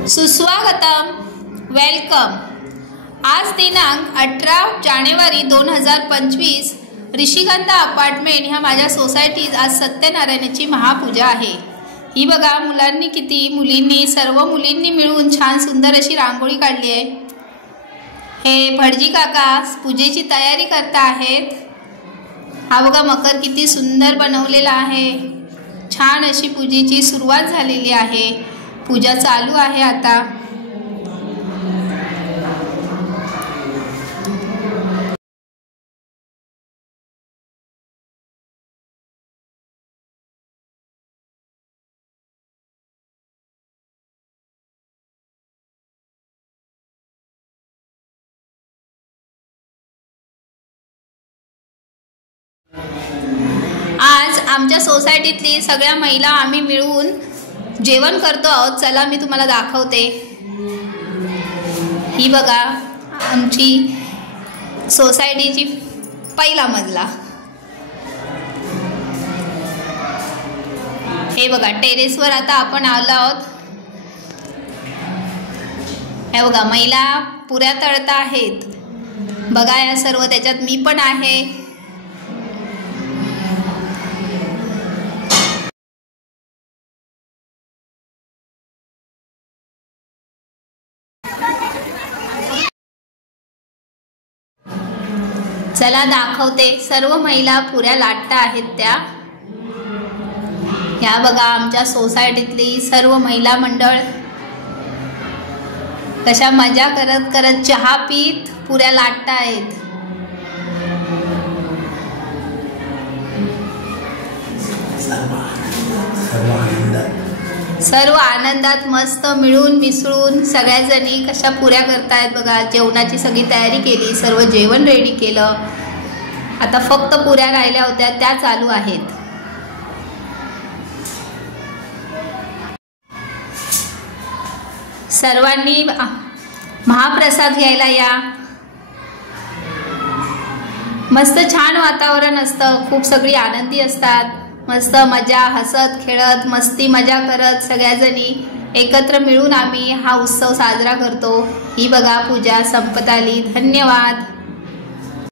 सुस्वागतम, वेलकम। आज दिनांक 18 जानेवारी 2025 ऋषिगंधा अपार्टमेंट ह्या माझ्या सोसायटीत आज सत्यनारायणाची महापूजा आहे। ही बघा, मुलींनी सर्व मुलींनी मिळून छान सुंदर अशी रांगोळी काढली आहे। हे भटजी काका पूजेची तयारी करत आहेत। हा बघा मकर किती सुंदर बनवलेला आहे। छान अशी पूजेची सुरुवात झालेली आहे। पूजा चालू आहे आता। आज आमच्या सोसायटीतली सगळ्या महिला आम्ही मिळून जेवण करतो आहोत। चला मी तुम्हाला दाखवते। ही बघा आमची सोसायटीची पहिला मजला। हे बघा टेरेसवर आता आपण आलो आहोत। हे बघा महिला पुऱ्या तळत आहेत। बघा या सर्व, त्याच्यात मी पण आहे। चला दाखवते। सर्व महिला पुऱ्या लाटता आहेत त्या। या बघा आमच्या सोसायटीतली सर्व महिला मंडळ कशा मजा करत करत चहा पीत पुऱ्या लाटता आहेत। सर्व आनंदात मस्त मिळून मिसळून सगळ्या जणी कशा पुऱ्या करतायत बघा। जेवणाची सगळी तयारी केली, सर्व जेवण रेडी केलं। आता फक्त पुऱ्या राहिल्या होत्या, त्या चालू आहेत। सर्वांनी महाप्रसाद घ्यायला या। मस्त छान वातावरण असतं, खूप सगळी आनंदी असतात। मस्त मजा हसत खेळत मस्ती मजा करत सगळ्या जणी एकत्र मिळून आम्ही हा उत्सव साजरा करतो। ही बघा पूजा संपत आली। धन्यवाद।